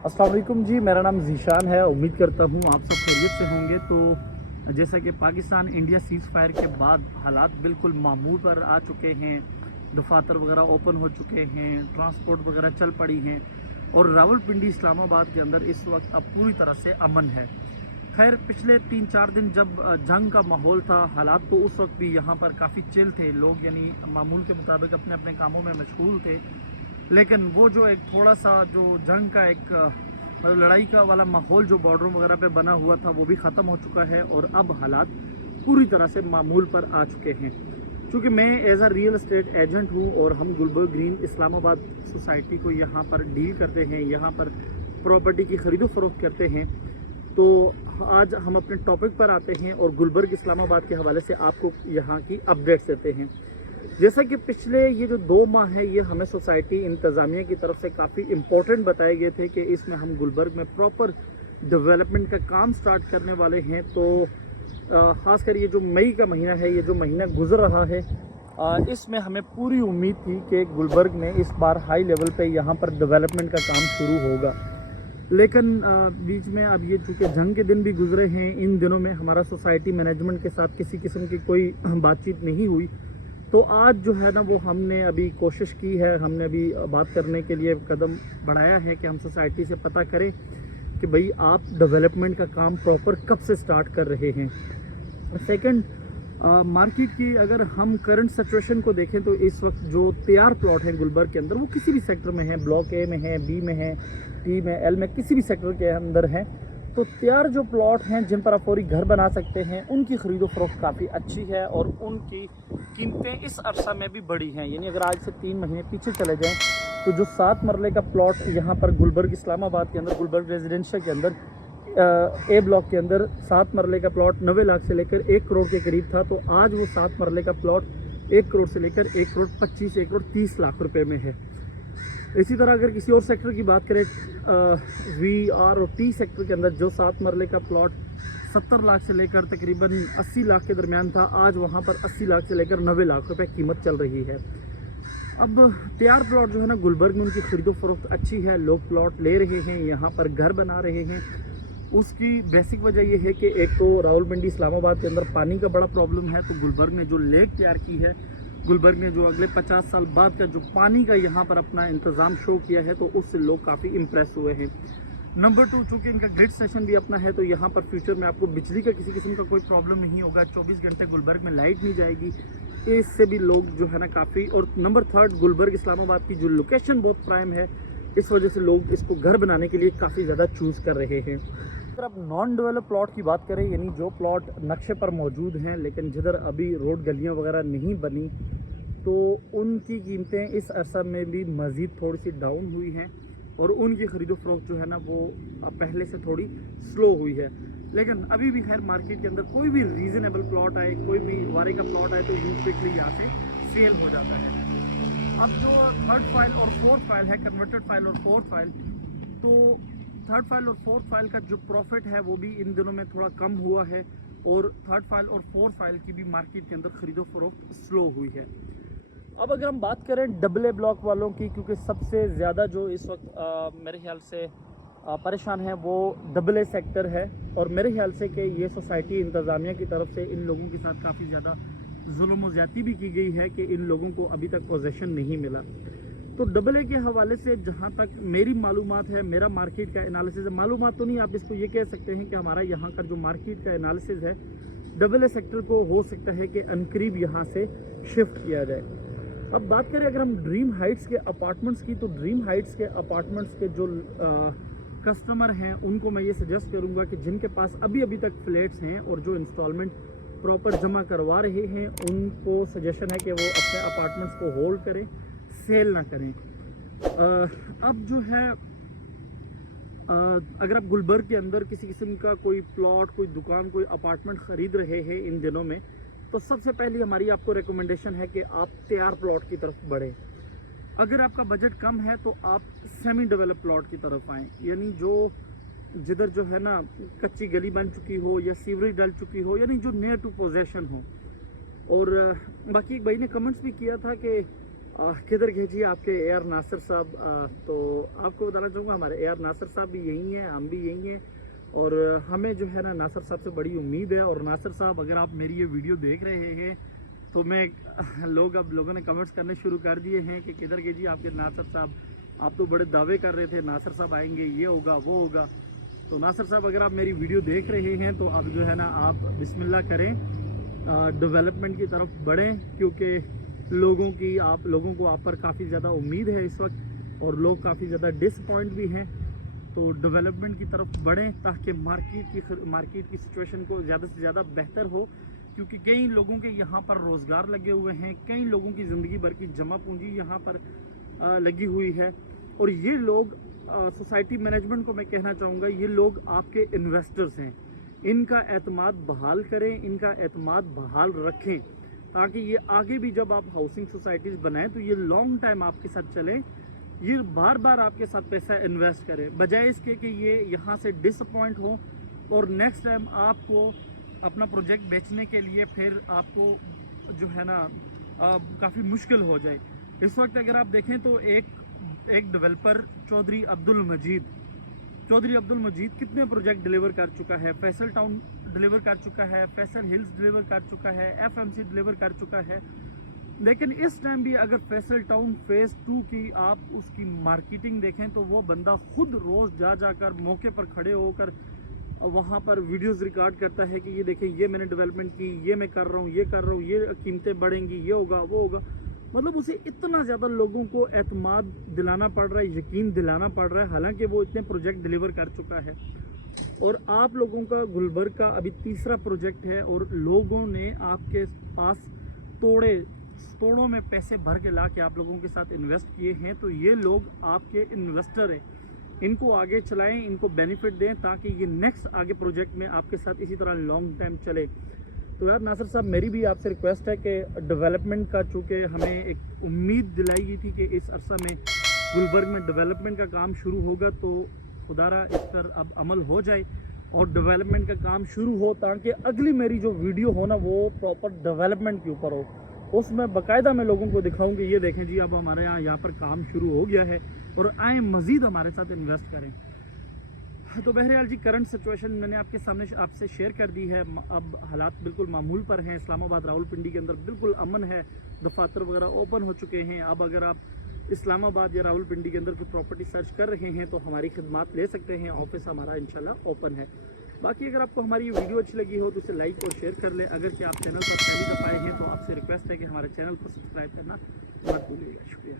अस्सलाम वालेकुम जी, मेरा नाम ज़ीशान है। उम्मीद करता हूँ आप सब खैरियत से होंगे। तो जैसा कि पाकिस्तान इंडिया सीज़ फायर के बाद हालात बिल्कुल मामूल पर आ चुके हैं, दफातर वगैरह ओपन हो चुके हैं, ट्रांसपोर्ट वगैरह चल पड़ी हैं और रावलपिंडी इस्लामाबाद के अंदर इस वक्त अब पूरी तरह से अमन है। खैर पिछले 3-4 दिन जब जंग का माहौल था, हालात तो उस वक्त भी यहाँ पर काफ़ी चिल थे, लोग यानी मामूल के मुताबिक अपने अपने कामों में मशगूल थे। लेकिन वो जो एक थोड़ा सा जो जंग का एक मतलब लड़ाई का वाला माहौल जो बॉर्डरों वगैरह पे बना हुआ था वो भी ख़त्म हो चुका है और अब हालात पूरी तरह से मामूल पर आ चुके हैं। क्योंकि मैं as a real estate agent हूँ और हम गुलबर्ग ग्रीन इस्लामाबाद सोसाइटी को यहाँ पर डील करते हैं, यहाँ पर प्रॉपर्टी की ख़रीदो फरोख्त करते हैं। तो आज हम अपने टॉपिक पर आते हैं और गुलबर्ग इस्लामाबाद के हवाले से आपको यहाँ की अपडेट्स देते हैं। जैसा कि पिछले ये जो 2 माह है ये हमें सोसाइटी इंतज़ामिया की तरफ से काफ़ी इम्पोर्टेंट बताए गए थे कि इसमें हम गुलबर्ग में प्रॉपर डेवलपमेंट का काम स्टार्ट करने वाले हैं। तो ख़ासकर ये जो मई का महीना है, ये जो महीना गुजर रहा है, इसमें हमें पूरी उम्मीद थी कि गुलबर्ग में इस बार हाई लेवल पे यहाँ पर डेवलपमेंट का काम शुरू होगा। लेकिन बीच में अब ये चूँकि जंग के दिन भी गुजरे हैं, इन दिनों में हमारा सोसाइटी मैनेजमेंट के साथ किसी किस्म की कोई बातचीत नहीं हुई। तो आज जो है ना वो हमने अभी कोशिश की है, हमने अभी बात करने के लिए कदम बढ़ाया है कि हम सोसाइटी से पता करें कि भाई आप डेवलपमेंट का काम प्रॉपर कब से स्टार्ट कर रहे हैं। सेकंड, मार्केट की अगर हम करंट सिचुएशन को देखें तो इस वक्त जो तैयार प्लॉट हैं गुलबर्ग के अंदर वो किसी भी सेक्टर में है, ब्लॉक ए में है, बी में है, टी में, एल में, किसी भी सेक्टर के अंदर है। तो तैयार जो प्लॉट हैं जिन पर आप फौरी घर बना सकते हैं उनकी ख़रीदो फरोख्त काफ़ी अच्छी है और उनकी कीमतें इस अरसा में भी बढ़ी हैं। यानी अगर आज से 3 महीने पीछे चले जाएं तो जो 7 मरले का प्लॉट यहाँ पर गुलबर्ग इस्लामाबाद के अंदर, गुलबर्ग रेजिडेंशियल के अंदर, ए ब्लॉक के अंदर 7 मरले का प्लॉट 90 लाख से लेकर 1 करोड़ के करीब था, तो आज वो 7 मरले का प्लॉट 1 करोड़ से लेकर 1 करोड़ 25, 1 करोड़ 30 लाख रुपए में है। इसी तरह अगर किसी और सेक्टर की बात करें, वी आर और टी सेक्टर के अंदर जो 7 मरले का प्लॉट 70 लाख से लेकर तकरीबन 80 लाख के दरमियान था, आज वहाँ पर 80 लाख से लेकर 90 लाख रुपए कीमत चल रही है। अब तैयार प्लॉट जो है ना गुलबर्ग में उनकी ख़रीदो फरोख्त अच्छी है, लोग प्लॉट ले रहे हैं, यहाँ पर घर बना रहे हैं। उसकी बेसिक वजह यह है कि एक तो रावलपिंडी इस्लामाबाद के अंदर पानी का बड़ा प्रॉब्लम है, तो गुलबर्ग ने जो लेक तैयार की है, गुलबर्ग ने जो अगले 50 साल बाद का जो पानी का यहाँ पर अपना इंतज़ाम शो किया है, तो उससे लोग काफ़ी इम्प्रेस हुए हैं। नंबर 2, चूँकि इनका ग्रिड स्टेशन भी अपना है, तो यहाँ पर फ्यूचर में आपको बिजली का किसी किस्म का कोई प्रॉब्लम नहीं होगा, 24 घंटे गुलबर्ग में लाइट नहीं जाएगी। इससे भी लोग जो है ना काफ़ी, और नंबर 3, गुलबर्ग इस्लामाबाद की जो लोकेशन बहुत प्राइम है, इस वजह से लोग इसको घर बनाने के लिए काफ़ी ज़्यादा चूज़ कर रहे हैं। अगर आप नॉन डेवलप प्लॉट की बात करें, यानी जो प्लॉट नक्शे पर मौजूद हैं लेकिन जिधर अभी रोड गलियां वगैरह नहीं बनी, तो उनकी कीमतें इस अरसा में भी मज़ीद थोड़ी सी डाउन हुई हैं और उनकी ख़रीदो फरोख्त जो है ना वो पहले से थोड़ी स्लो हुई है। लेकिन अभी भी खैर मार्केट के अंदर कोई भी रीज़नेबल प्लॉट आए, कोई भी वारे का प्लॉट आए, तो यूँ क्विकली यहाँ से सेल हो जाता है। अब जो 3rd फाइल और 4th फाइल है, कन्वर्टेड फाइल और 4th फाइल, तो 3rd फाइल और 4th फाइल का जो प्रॉफिट है वो भी इन दिनों में थोड़ा कम हुआ है और 3rd फाइल और 4th फाइल की भी मार्केट के अंदर ख़रीदो फरोख्त स्लो हुई है। अब अगर हम बात करें डबल ए ब्लॉक वालों की, क्योंकि सबसे ज़्यादा जो इस वक्त मेरे ख्याल से परेशान है वो डबल ए सेक्टर है, और मेरे ख्याल से कि ये सोसाइटी इंतज़ामिया की तरफ से इन लोगों के साथ काफ़ी ज़्यादा जुल्म व ज़्यादती भी की गई है कि इन लोगों को अभी तक पोजीशन नहीं मिला। तो डबल ए के हवाले से जहाँ तक मेरी मालूमात है, मेरा मार्केट का एनालिसिस है, मालूमात तो नहीं, आप इसको ये कह सकते हैं कि हमारा यहाँ का जो मार्केट का एनालिसिस है, डबल ए सेक्टर को हो सकता है कि अनकरीब यहाँ से शिफ्ट किया जाए। अब बात करें अगर हम ड्रीम हाइट्स के अपार्टमेंट्स की, तो ड्रीम हाइट्स के अपार्टमेंट्स के जो कस्टमर हैं उनको मैं ये सजेस्ट करूँगा कि जिनके पास अभी तक फ्लैट्स हैं और जो इंस्टॉलमेंट प्रॉपर जमा करवा रहे हैं, उनको सजेशन है कि वो अपने अपार्टमेंट्स को होल्ड करें, सेल ना करें। अब जो है अगर आप गुलबर्ग के अंदर किसी किस्म का कोई प्लॉट, कोई दुकान, कोई अपार्टमेंट ख़रीद रहे हैं इन दिनों में, तो सबसे पहली हमारी आपको रिकमेंडेशन है कि आप तैयार प्लॉट की तरफ बढ़ें। अगर आपका बजट कम है तो आप सेमी डेवलप प्लॉट की तरफ आएँ, यानी जो जिधर जो है ना कच्ची गली बन चुकी हो या सीवरेज डल चुकी हो, यानी जो नियर टू पोजेशन हो। और बाकी एक भाई ने कमेंट्स भी किया था कि किधर गए जी आपके ए आर नासिर साहब? तो आपको बताना चाहूँगा हमारे ए आर नासिर साहब भी यहीं हैं, हम भी यहीं हैं, और हमें जो है ना नासिर साहब से बड़ी उम्मीद है। और नासिर साहब अगर आप मेरी ये वीडियो देख रहे हैं तो लोगों ने कमेंट्स करने शुरू कर दिए हैं कि किधर गए जी आपके नासिर साहब, आप तो बड़े दावे कर रहे थे नासिर साहब आएंगे, ये होगा वो होगा। तो नासिर साहब अगर आप मेरी वीडियो देख रहे हैं तो अब जो है ना आप बिस्मिल्लाह करें, डेवलपमेंट की तरफ बढ़ें, क्योंकि लोगों को आप पर काफ़ी ज़्यादा उम्मीद है इस वक्त, और लोग काफ़ी ज़्यादा डिसअपॉइंट भी हैं। तो डेवलपमेंट की तरफ बढ़ें ताकि मार्केट की सिचुएशन को ज़्यादा से ज़्यादा बेहतर हो, क्योंकि कई लोगों के यहाँ पर रोज़गार लगे हुए हैं, कई लोगों की ज़िंदगी भर की जमा पूंजी यहाँ पर लगी हुई है। और ये लोग सोसाइटी मैनेजमेंट को मैं कहना चाहूँगा, ये लोग आपके इन्वेस्टर्स हैं, इनका एतमाद बहाल करें, इनका एतमाद बहाल रखें, ताकि ये आगे भी जब आप हाउसिंग सोसाइटीज़ बनाएं तो ये लॉन्ग टाइम आपके साथ चलें, ये बार बार आपके साथ पैसा इन्वेस्ट करें, बजाय इसके कि ये यहाँ से डिसअपॉइंट हो और नेक्स्ट टाइम आपको अपना प्रोजेक्ट बेचने के लिए फिर आपको जो है ना काफ़ी मुश्किल हो जाए। इस वक्त अगर आप देखें तो एक डेवलपर चौधरी अब्दुल मजीद कितने प्रोजेक्ट डिलीवर कर चुका है, फैसल टाउन डिलीवर कर चुका है, फैसल हिल्स डिलीवर कर चुका है, FMC डिलीवर कर चुका है। लेकिन इस टाइम भी अगर फैसल टाउन फेज़ 2 की आप उसकी मार्केटिंग देखें तो वो बंदा खुद रोज़ जाकर मौके पर खड़े होकर वहाँ पर वीडियोस रिकॉर्ड करता है कि ये देखें, ये मैंने डेवलपमेंट की, ये मैं कर रहा हूँ, ये कीमतें बढ़ेंगी, ये होगा वो होगा। मतलब उसे इतना ज़्यादा लोगों को एतमाद दिलाना पड़ रहा है, यकीन दिलाना पड़ रहा है, हालांकि वो इतने प्रोजेक्ट डिलीवर कर चुका है। और आप लोगों का गुलबर्ग का अभी तीसरा प्रोजेक्ट है, और लोगों ने आपके पास तोड़ों में पैसे भर के ला के आप लोगों के साथ इन्वेस्ट किए हैं। तो ये लोग आपके इन्वेस्टर हैं, इनको आगे चलाएं, इनको बेनिफिट दें, ताकि ये नेक्स्ट आगे प्रोजेक्ट में आपके साथ इसी तरह लॉन्ग टाइम चले। तो यार नासिर साहब, मेरी भी आपसे रिक्वेस्ट है कि डेवलपमेंट का, चूँकि हमें एक उम्मीद दिलाई गई थी कि इस अरसा में गुलबर्ग में डेवलपमेंट का काम शुरू होगा, तो खुदारा इस पर अब अमल हो जाए और डेवलपमेंट का काम शुरू हो, ताकि अगली मेरी जो वीडियो हो ना वो प्रॉपर डेवलपमेंट के ऊपर हो। उसमें बाकायदा मैं लोगों को दिखाऊं कि ये देखें जी अब हमारे यहाँ पर काम शुरू हो गया है, और आए मज़ीद हमारे साथ इन्वेस्ट करें। तो बहरहाल जी, करंट सिचुएशन मैंने आपके सामने आपसे शेयर कर दी है। अब हालात बिल्कुल मामूल पर हैं। इस्लामाबाद रावलपिंडी के अंदर बिल्कुल अमन है, दफातर वगैरह ओपन हो चुके हैं। अब अगर आप इस्लामाबाद या रावलपिंडी के अंदर कोई प्रॉपर्टी सर्च कर रहे हैं तो हमारी खिदमत ले सकते हैं, ऑफिस हमारा इंशाल्लाह ओपन है। बाकी अगर आपको हमारी ये वीडियो अच्छी लगी हो तो इसे लाइक और शेयर कर लें। अगर कि आप चैनल पर पहली दफ़ा आए हैं तो आपसे रिक्वेस्ट है कि हमारे चैनल को सब्सक्राइब करना मत भूलिएगा। शुक्रिया।